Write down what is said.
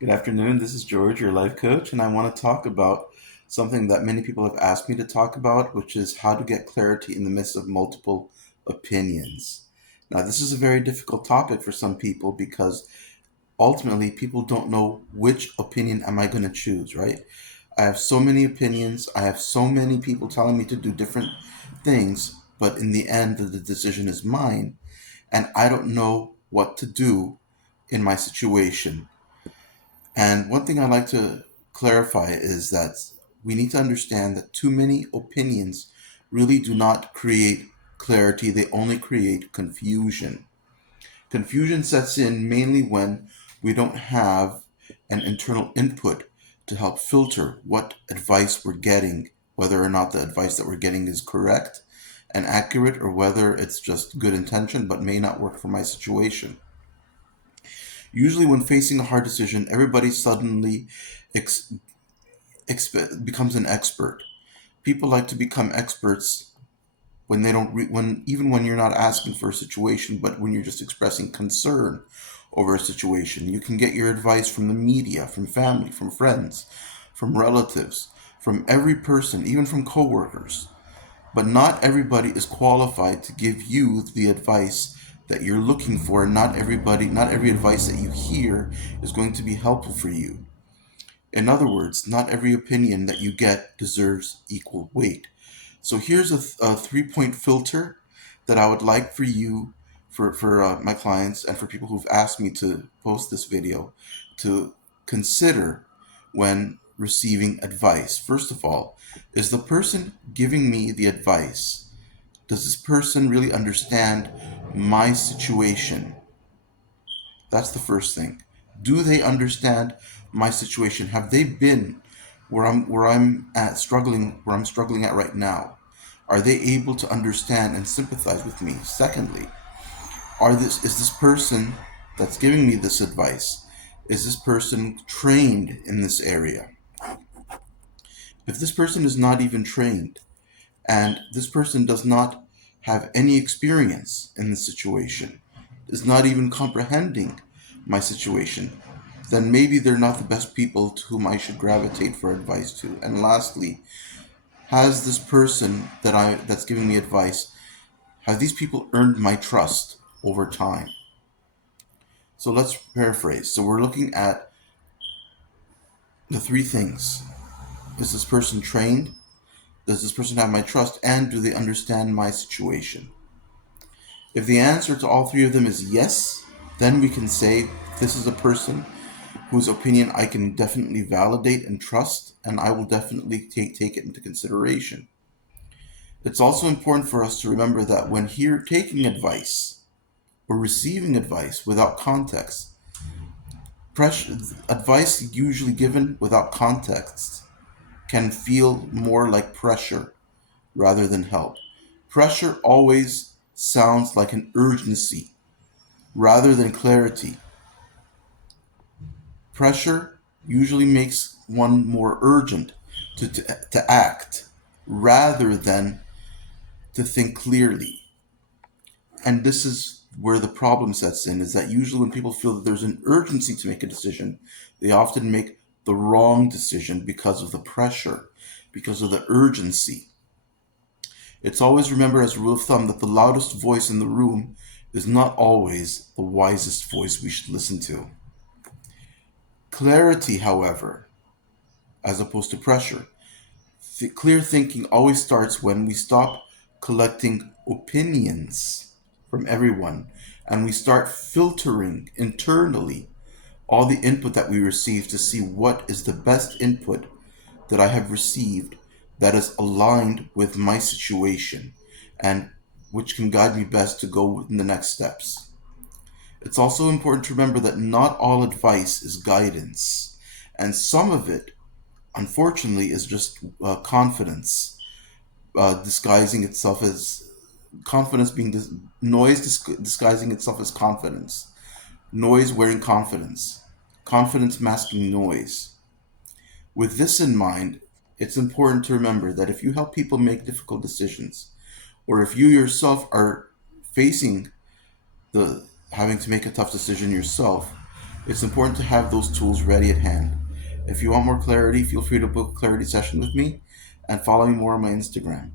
Good afternoon. This is George, your life coach, and I want to talk about something that many people have asked me to talk about, which is how to get clarity in the midst of multiple opinions. Now, this is a very difficult topic for some people because ultimately people don't know which opinion am I going to choose, right? I have so many opinions, I have so many people telling me to do different things, but in the end, the decision is mine, and I don't know what to do in my situation. And one thing I'd like to clarify is that we need to understand that too many opinions really do not create clarity, they only create confusion. Confusion sets in mainly when we don't have an internal input to help filter what advice we're getting, whether or not the advice that we're getting is correct and accurate, or whether it's just good intention but may not work for my situation. Usually, when facing a hard decision, everybody suddenly ex- becomes an expert. People like to become experts when they don't when even when you're not asking for a situation, but when you're just expressing concern over a situation. You can get your advice from the media, from family, from friends, from relatives, from every person, even from coworkers. But not everybody is qualified to give you the advice that you're looking for. Not every advice that you hear is going to be helpful for you. In other words, not every opinion that you get deserves equal weight. So here's a 3 point filter that I would like for you, for my clients, and for people who've asked me to post this video to consider when receiving advice. First of all, is the person giving me the advice, does this person really understand my situation? That's the first thing. Do they understand my situation? Have they been where I'm struggling at right now? Are they able to understand and sympathize with me? Secondly, is this person that's giving me this advice, is this person trained in this area? If this person is not even trained, and this person does not have any experience in the situation, is not even comprehending my situation, then maybe they're not the best people to whom I should gravitate for advice to. And lastly, has this person that's giving me advice, have these people earned my trust over time? So let's paraphrase. So we're looking at the three things. Is this person trained? Does this person have my trust? And do they understand my situation? If the answer to all three of them is yes, then we can say this is a person whose opinion I can definitely validate and trust, and I will definitely take it into consideration. It's also important for us to remember that when here taking advice or receiving advice without context, pressure, advice usually given without context can feel more like pressure rather than help. Pressure always sounds like an urgency rather than clarity. Pressure usually makes one more urgent to act rather than to think clearly. And this is where the problem sets in, is that usually when people feel that there's an urgency to make a decision, they often make the wrong decision because of the pressure, because of the urgency. It's always remember as a rule of thumb that the loudest voice in the room is not always the wisest voice we should listen to. Clarity, however, as opposed to pressure. Clear thinking always starts when we stop collecting opinions from everyone and we start filtering internally all the input that we receive to see what is the best input that I have received that is aligned with my situation and which can guide me best to go in the next steps. It's also important to remember that not all advice is guidance, and some of it, unfortunately, is just confidence disguising itself as confidence being noise disguising itself as confidence, noise wearing confidence, confidence masking noise. With this in mind, it's important to remember that if you help people make difficult decisions, or if you yourself are facing the having to make a tough decision yourself, It's important to have those tools ready at hand. If you want more clarity, feel free to book a clarity session with me and follow me more on my Instagram.